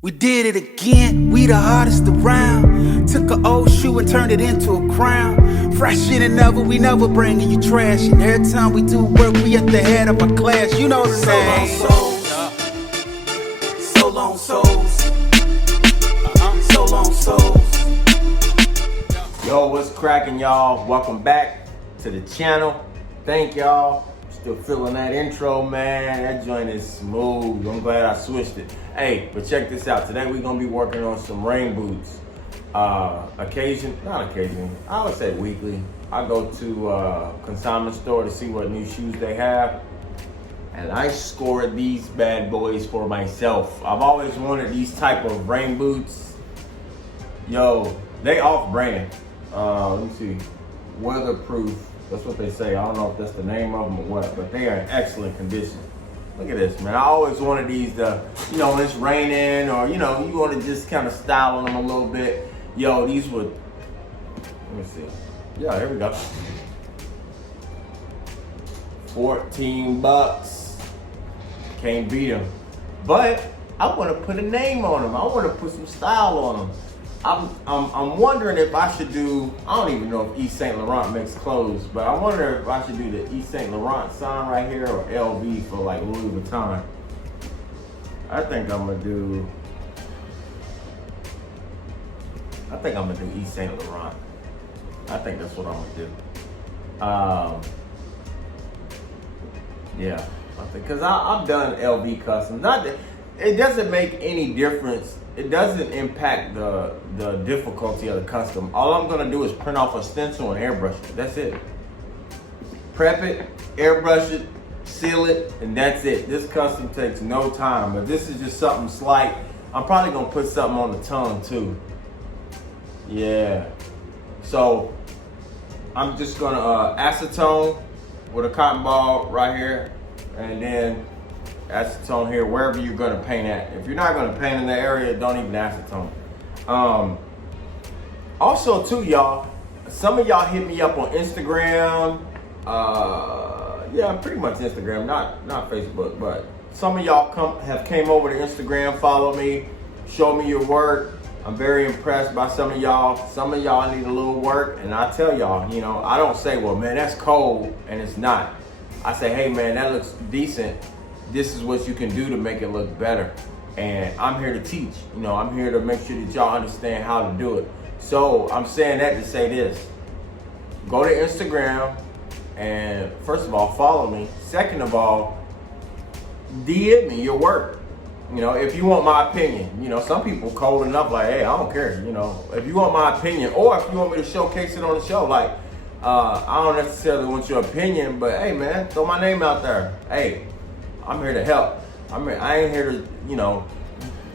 We did it again, we the hottest around. Took an old shoe and turned it into a crown. Fresh in and ever, we never bringing you trash. And every time we do work, we at the head of our class. You know the name. So long souls. So long souls. Yo, what's cracking, y'all? Welcome back to the channel. Thank y'all. Still feeling that intro, man. That joint is smooth. I'm glad I switched it. Hey, but check this out. Today we're gonna be working on some rain boots. I would say weekly. I go to consignment store to see what new shoes they have. And I scored these bad boys for myself. I've always wanted these type of rain boots. Yo, they off brand. Let me see. Weatherproof. That's what they say. I don't know if that's the name of them or what, but they are in excellent condition. Look at this, man. I always wanted these to, when it's raining or, you want to just kind of style on them a little bit. Yo, these would, let me see. Yeah, here we go. 14 bucks. Can't beat them. But I want to put a name on them. I want to put some style on them. I'm wondering if I should do, I don't even know if Yves Saint Laurent makes clothes, but I wonder if I should do the Yves Saint Laurent sign right here or LV for like Louis Vuitton. I think I'm gonna do Yves Saint Laurent. I think that's what I'm gonna do. Yeah, I think, cause I've done LV customs. Not that it doesn't make any difference. It doesn't impact the difficulty of the custom. All I'm gonna do is print off a stencil and airbrush it. That's it. Prep it, airbrush it, seal it, and that's it. This custom takes no time, but this is just something slight. I'm probably gonna put something on the tongue too. Yeah. So I'm just gonna acetone with a cotton ball right here, and then acetone here wherever you're gonna paint at. If you're not gonna paint in the area, don't even acetone. Also too, y'all, some of y'all hit me up on Instagram. Yeah, pretty much Instagram, not Facebook, but some of y'all have came over to Instagram, follow me, show me your work. I'm very impressed by some of y'all. Some of y'all need a little work, and I tell y'all, I don't say, well, man, that's cold, and it's not. I say, hey, man, that looks decent. This is what you can do to make it look better. And I'm here to teach. I'm here to make sure that y'all understand how to do it. So I'm saying that to say this. Go to Instagram and first of all, follow me. Second of all, DM me your work. If you want my opinion. Some people cold enough like, hey, I don't care. If you want my opinion or if you want me to showcase it on the show, like, I don't necessarily want your opinion, but hey, man, throw my name out there. Hey, I'm here to help. I ain't here to,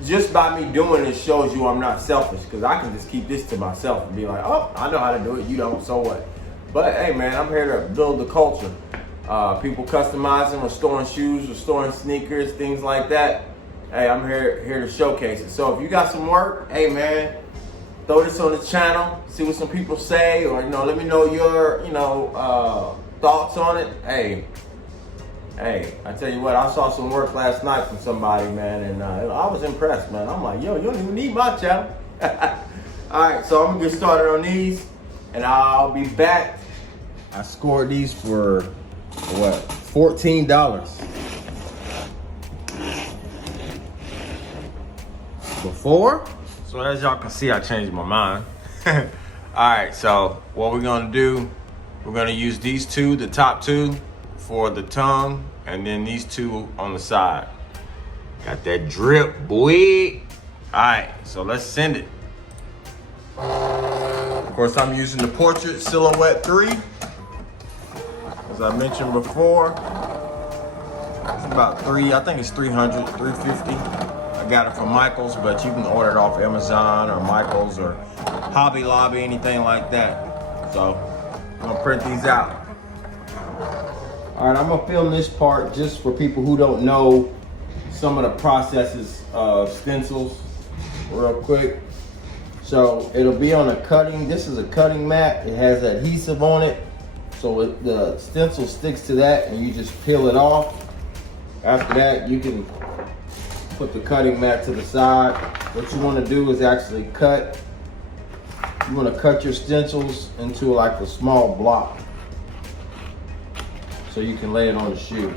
just by me doing this shows you I'm not selfish, because I can just keep this to myself and be like, oh, I know how to do it, you don't, so what? But hey, man, I'm here to build the culture. People customizing, restoring shoes, restoring sneakers, things like that. Hey, I'm here to showcase it. So if you got some work, hey, man, throw this on the channel, see what some people say, or, let me know your, thoughts on it. Hey, I tell you what, I saw some work last night from somebody, man, and I was impressed, man. I'm like, yo, you don't even need my channel. All right, so I'm gonna get started on these, and I'll be back. I scored these for, what, $14. Before? So as y'all can see, I changed my mind. All right, so what we're gonna do, we're gonna use these two, the top two, for the tongue, and then these two on the side. Got that drip, boy. All right, so let's send it. Of course, I'm using the Portrait Silhouette 3. As I mentioned before, it's about I think it's 300, 350. I got it from Michaels, but you can order it off Amazon or Michaels or Hobby Lobby, anything like that. So I'm gonna print these out. All right, I'm gonna film this part just for people who don't know some of the processes of stencils real quick. So it'll be on a cutting, this is a cutting mat. It has adhesive on it. So the stencil sticks to that and you just peel it off. After that, you can put the cutting mat to the side. What you want to do is actually cut. You want to cut your stencils into like a small block so you can lay it on the shoe.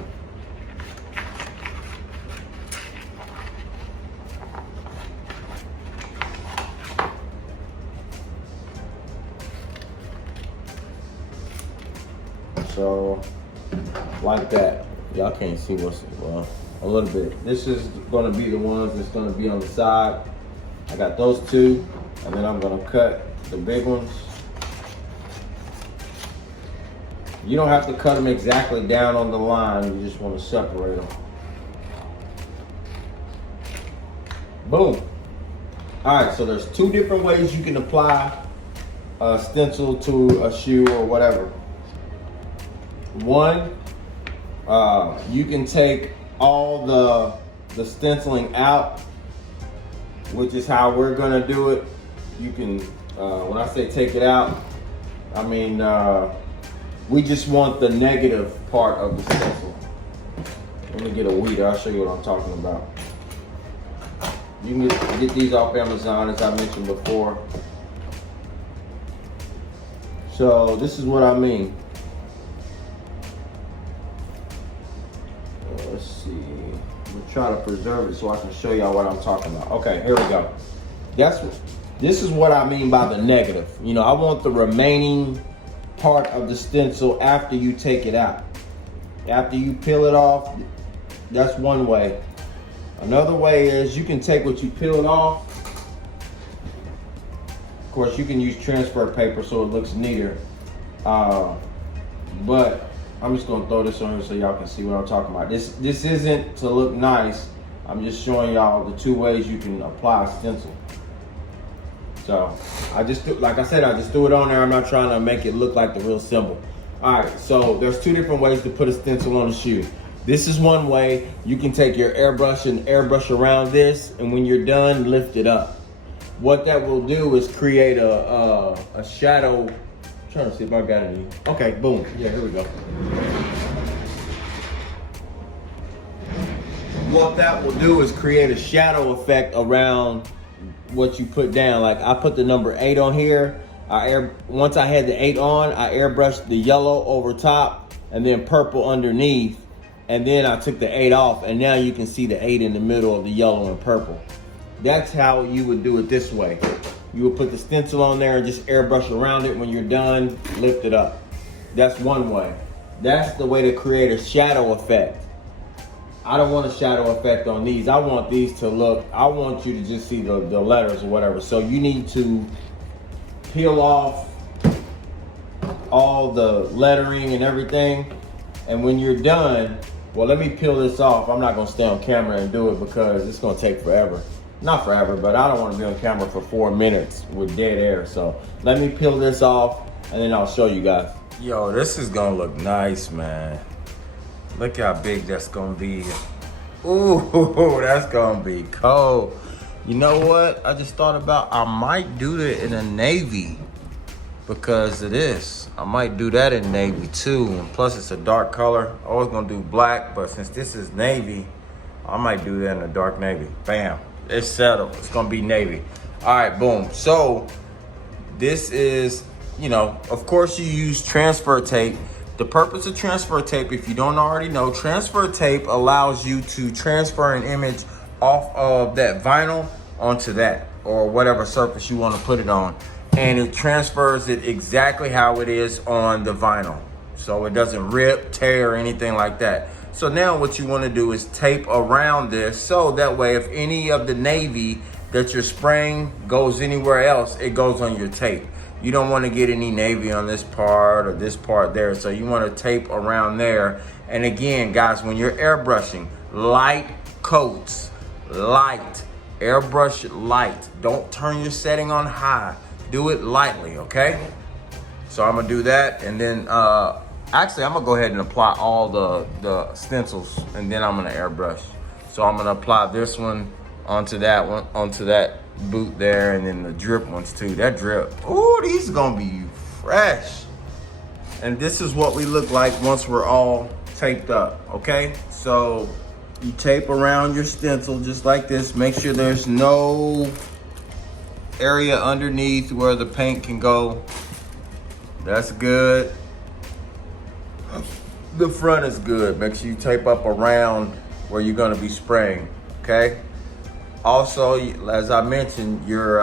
So, like that. Y'all can't see what's, well, a little bit. This is gonna be the ones that's gonna be on the side. I got those two, and then I'm gonna cut the big ones. You don't have to cut them exactly down on the line. You just wanna separate them. Boom. All right, so there's two different ways you can apply a stencil to a shoe or whatever. One, you can take all the stenciling out, which is how we're gonna do it. You can, when I say take it out, I mean, we just want the negative part of the stencil. Let me get a weeder, I'll show you what I'm talking about. You can get these off Amazon, as I mentioned before. So this is what I mean. Let's see. I'm gonna try to preserve it so I can show y'all what I'm talking about. Okay, here we go. This is what I mean by the negative. You know, I want the remaining part of the stencil after you take it out. After you peel it off, that's one way. Another way is you can take what you peeled off. Of course, you can use transfer paper so it looks neater. But I'm just gonna throw this on here so y'all can see what I'm talking about. This isn't to look nice. I'm just showing y'all the two ways you can apply a stencil. So I just do, like I said, I just threw it on there. I'm not trying to make it look like the real symbol. All right, so there's two different ways to put a stencil on a shoe. This is one way. You can take your airbrush and airbrush around this, and when you're done, lift it up. What that will do is create a shadow. I'm trying to see if I got any. Okay, boom. Yeah, here we go. What that will do is create a shadow effect around what you put down. Like I put the number 8 on here. Once I had the 8 on, I airbrushed the yellow over top and then purple underneath. And then I took the 8 off, and now you can see the 8 in the middle of the yellow and purple. That's how you would do it this way. You would put the stencil on there and just airbrush around it. When you're done, lift it up. That's one way. That's the way to create a shadow effect. I don't want a shadow effect on these. I want these to look, I want you to just see the letters or whatever. So you need to peel off all the lettering and everything. And when you're done, well, let me peel this off. I'm not gonna stay on camera and do it because it's gonna take forever. Not forever, but I don't wanna be on camera for 4 minutes with dead air. So let me peel this off and then I'll show you guys. Yo, this is gonna look nice, man. Look how big that's gonna be. Ooh, that's gonna be cold. You know what? I just thought about, I might do it in a navy because of this. I might do that in navy too. And plus it's a dark color. I was gonna do black, but since this is navy, I might do that in a dark navy. Bam, it's settled. It's gonna be navy. All right, boom. So this is, you know, of course you use transfer tape. The purpose of transfer tape, if you don't already know, transfer tape allows you to transfer an image off of that vinyl onto that or whatever surface you want to put it on. And it transfers it exactly how it is on the vinyl. So it doesn't rip, tear, or anything like that. So now what you want to do is tape around this so that way if any of the navy that you're spraying goes anywhere else, it goes on your tape. You don't want to get any navy on this part or this part there. So you want to tape around there. And again, guys, when you're airbrushing, light coats, light, airbrush light. Don't turn your setting on high. Do it lightly, okay? So I'm gonna do that. And then, actually, I'm gonna go ahead and apply all the stencils and then I'm gonna airbrush. So I'm gonna apply this one onto that one, onto that boot there, and then the drip ones too. That drip, ooh, these are gonna be fresh. And this is what we look like once we're all taped up, okay? So You tape around your stencil just like this. Make sure there's no area underneath where the paint can go. That's good. The front is good. Make sure you tape up around where you're gonna be spraying, okay? Also, as I mentioned, your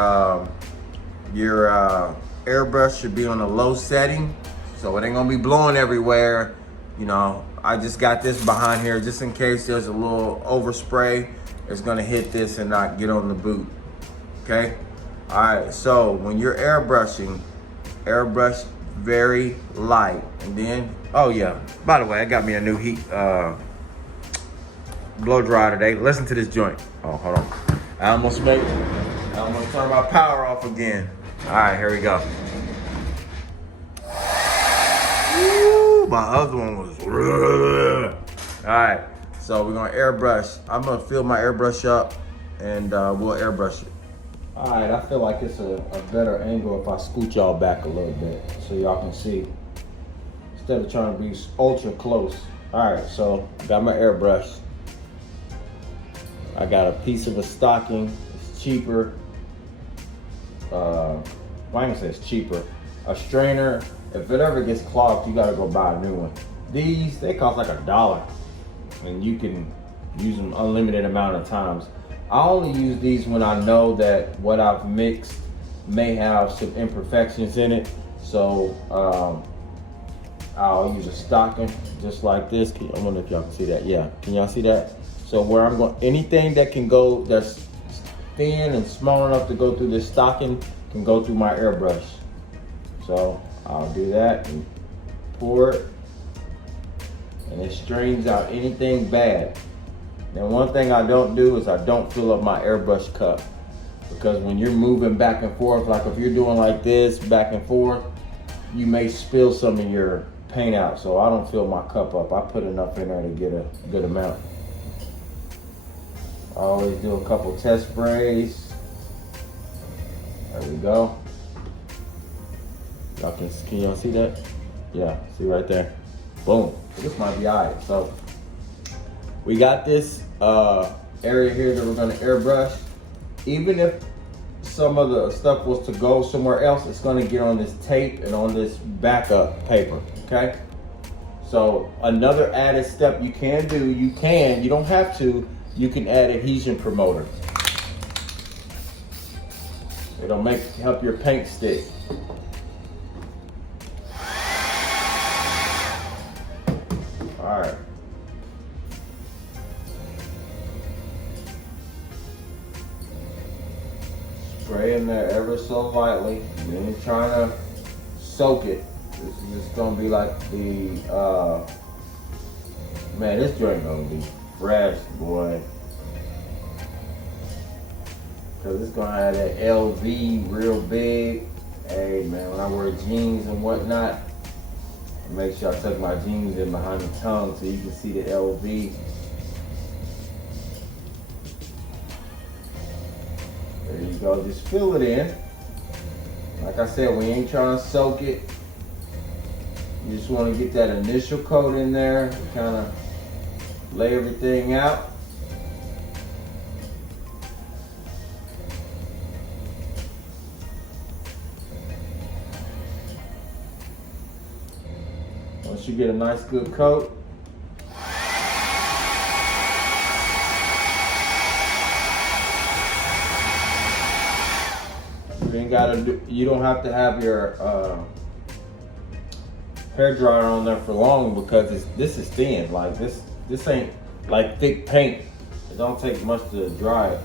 airbrush should be on a low setting, so it ain't gonna be blowing everywhere. You know, I just got this behind here just in case there's a little overspray. It's gonna hit this and not get on the boot, okay? All right, so when you're airbrushing, airbrush very light. And then, oh yeah, by the way, I got me a new heat blow dryer today. Listen to this joint. Oh, hold on. I almost turned my power off again. All right, here we go. Woo, my other one was. All right, so we're gonna airbrush. I'm gonna fill my airbrush up and we'll airbrush it. All right, I feel like it's a better angle if I scoot y'all back a little bit so y'all can see instead of trying to be ultra close. All right, so I got my airbrush. I got a piece of a stocking. It's cheaper. Well, I can say it's cheaper. A strainer. If it ever gets clogged, you gotta go buy a new one. These, they cost like $1, and you can use them unlimited amount of times. I only use these when I know that what I've mixed may have some imperfections in it. So I'll use a stocking just like this. I wonder if y'all can see that. Yeah, can y'all see that? So where I'm going, anything that can go, that's thin and small enough to go through this stocking can go through my airbrush. So I'll do that and pour it, and it strains out anything bad. Now, one thing I don't do is I don't fill up my airbrush cup, because when you're moving back and forth, like if you're doing like this, back and forth, you may spill some of your paint out. So I don't fill my cup up. I put enough in there to get a good amount. I always do a couple test sprays. There we go. Y'all can y'all see that? Yeah, see right there. Boom. This might be all right. So we got this area here that we're gonna airbrush. Even if some of the stuff was to go somewhere else, it's gonna get on this tape and on this backup paper, okay? So another added step you can do, you don't have to, you can add adhesion promoter. It'll help your paint stick. All right. Spray in there ever so lightly. You ain't trying to soak it. This is just gonna be like the, man, this joint gonna be fresh, boy. Cause it's gonna have that LV real big. Hey man, when I wear jeans and whatnot, I make sure I tuck my jeans in behind the tongue so you can see the LV. There you go, just fill it in. Like I said, we ain't trying to soak it. You just want to get that initial coat in there, kind of lay everything out. Once you get a nice good coat, you don't have to have your hair dryer on there for long, because this is thin. Like this ain't like thick paint. It don't take much to dry it.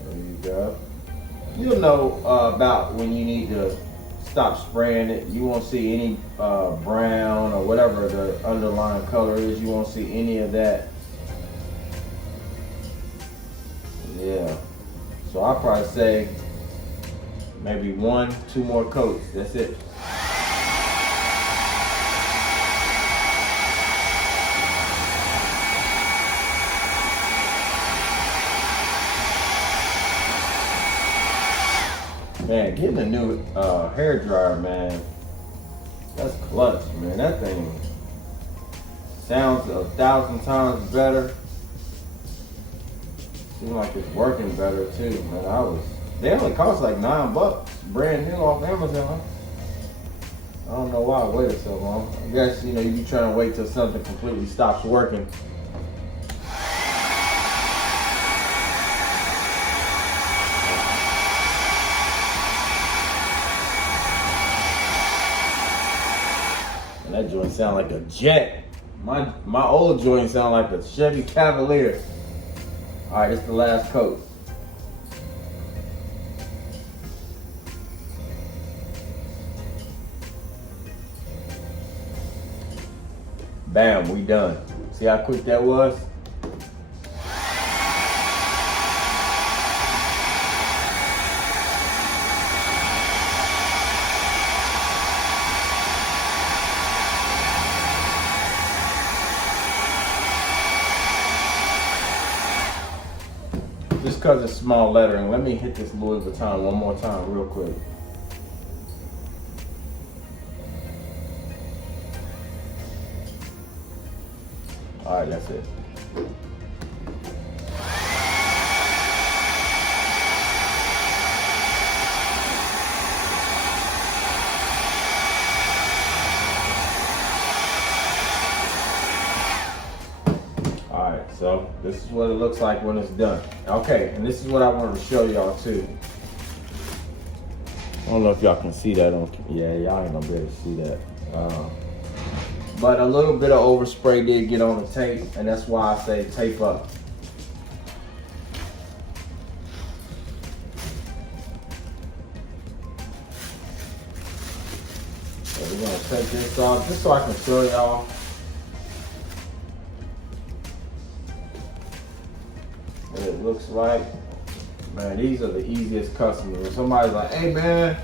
There you go. You'll know about when you need to stop spraying it. You won't see any brown or whatever the underlying color is. You won't see any of that. Yeah. So I'll probably say maybe 1-2 more coats. That's it. Man, getting a new hair dryer, man, that's clutch, man. That thing sounds 1,000 times better. Seems like it's working better too, man. They only cost like $9, brand new off Amazon. I don't know why I waited so long. I guess, you be trying to wait till something completely stops working. And that joint sound like a jet. My old joint sound like a Chevy Cavalier. All right, it's the last coat. Bam, we done. See how quick that was? Just because it's small lettering, let me hit this Louis Vuitton one more time real quick. All right, that's it. All right, so this is what it looks like when it's done. Okay, and this is what I wanted to show y'all too. I don't know if y'all can see that on, yeah, y'all ain't gonna be able to see that. But a little bit of overspray did get on the tape, and that's why I say tape up. So we're gonna take this off just so I can show y'all. What it looks like. Man, these are the easiest customers. When somebody's like, hey man,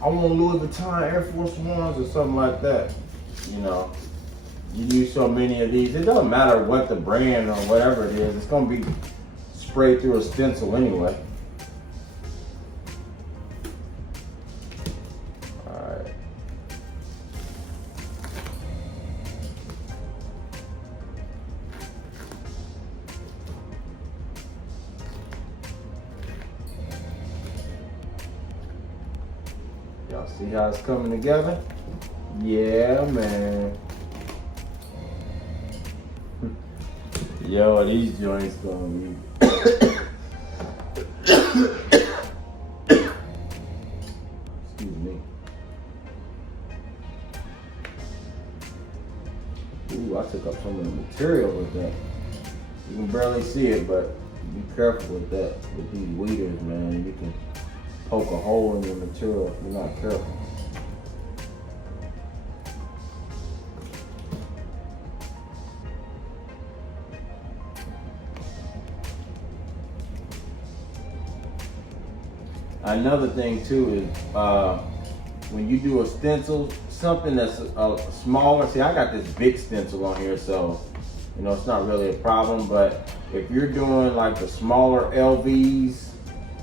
I want Louis Vuitton Air Force Ones or something like that. You use so many of these. It doesn't matter what the brand or whatever it is. It's going to be sprayed through a stencil anyway. All right. Y'all see how it's coming together? Yeah, man. Yo, these joints gonna be. Excuse me. Ooh, I took up some of the material with that. You can barely see it, but be careful with that. With these weeders, man, you can poke a hole in your material if you're not careful. Another thing too is when you do a stencil, something that's smaller. See, I got this big stencil on here, so it's not really a problem. But if you're doing like the smaller LVs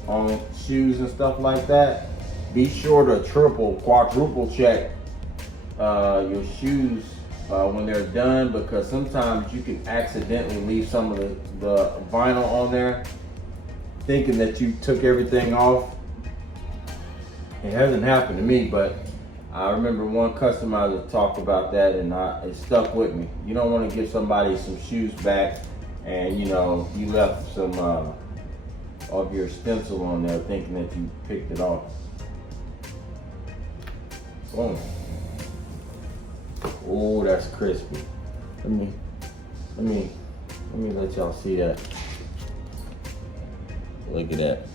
on shoes and stuff like that, be sure to triple, quadruple check your shoes when they're done, because sometimes you can accidentally leave some of the vinyl on there thinking that you took everything off. It hasn't happened to me, but I remember one customizer talked about that, and it stuck with me. You don't want to give somebody some shoes back and you left some of your stencil on there thinking that you picked it off. Boom. Oh, that's crispy. Let me let y'all see that. Look at that.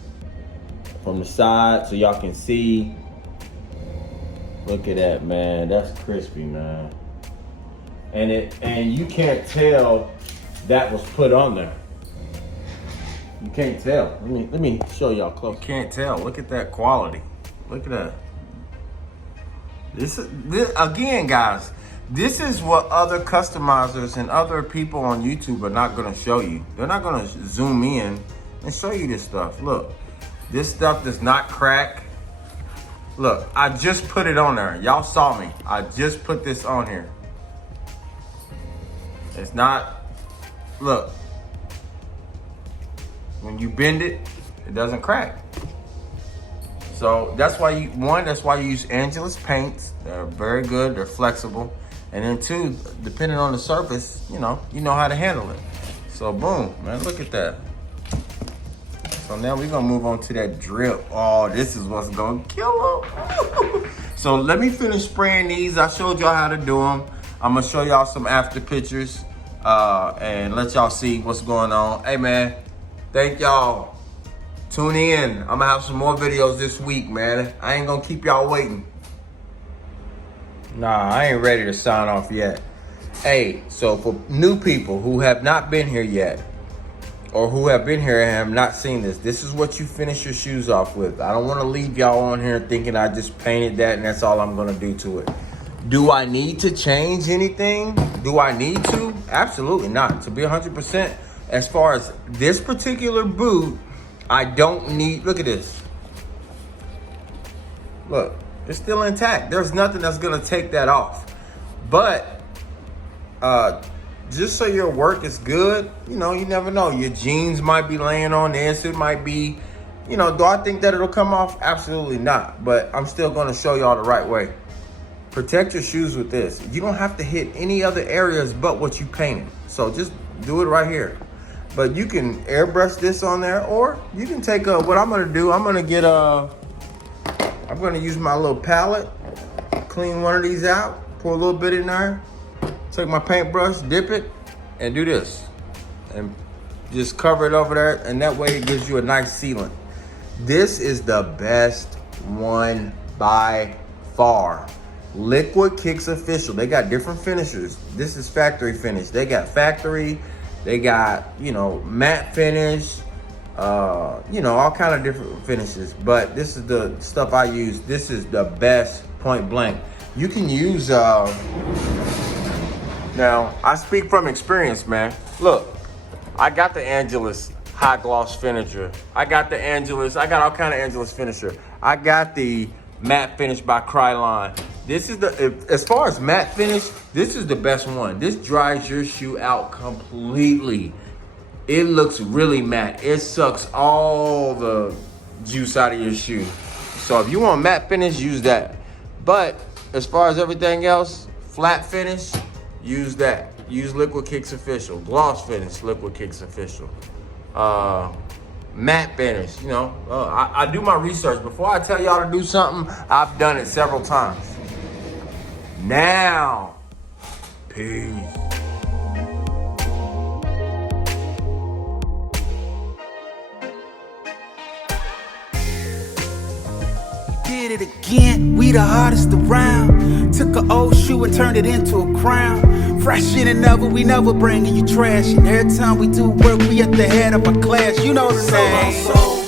From the side so y'all can see. Look at that, man. That's crispy, man. And you can't tell that was put on there. You can't tell. Let me show y'all close. You can't tell. Look at that quality. Look at that. This again, guys. This is what other customizers and other people on YouTube are not going to show you. They're not going to zoom in and show you this stuff. Look. This stuff does not crack. Look, I just put it on there. Y'all saw me. I just put this on here. It's not, look. When you bend it, it doesn't crack. So that's why you use Angelus paints. They're very good, they're flexible. And then two, depending on the surface, you know how to handle it. So boom, man, look at that. So now we're gonna move on to that drip. Oh, this is what's gonna kill them. So let me finish spraying these. I showed y'all how to do them. I'm gonna show y'all some after pictures and let y'all see what's going on. Hey man, thank y'all. Tune in. I'm gonna have some more videos this week, man. I ain't gonna keep y'all waiting. Nah, I ain't ready to sign off yet. Hey, so for new people who have not been here yet, or who have been here and have not seen this, this is what you finish your shoes off with. I don't want to leave y'all on here thinking I just painted that and that's all I'm gonna do to it. Do I need to change anything? Do I need to? Absolutely not. To be 100%, as far as this particular boot, I don't need, look at this. Look, it's still intact. There's nothing that's gonna take that off. But just so your work is good, you never know. Your jeans might be laying on this. It might be, do I think that it'll come off? Absolutely not. But I'm still gonna show y'all the right way. Protect your shoes with this. You don't have to hit any other areas but what you painted. So just do it right here. But you can airbrush this on there, or you can take what I'm gonna do, I'm gonna use my little palette, clean one of these out, pour a little bit in there, take my paintbrush, dip it, and do this. And just cover it over there, and that way it gives you a nice sealant. This is the best one by far. Liquid Kicks Official. They got different finishers. This is factory finish. They got factory, they got, matte finish, all kind of different finishes. But this is the stuff I use. This is the best, point blank. You can use, now, I speak from experience, man. Look, I got the Angelus high gloss finisher. I got all kind of Angelus finisher. I got the matte finish by Krylon. This is as far as matte finish, this is the best one. This dries your shoe out completely. It looks really matte. It sucks all the juice out of your shoe. So if you want matte finish, use that. But as far as everything else, flat finish, use that. Use Liquid Kicks Official. Gloss finish, Liquid Kicks Official. Matte finish, I do my research. Before I tell y'all to do something, I've done it several times. Now, peace. Did it again, we the hottest around. Took an old shoe and turned it into a crown. Fresh in and never, we never bringing you trash. And every time we do work, we at the head of our class. You know the name.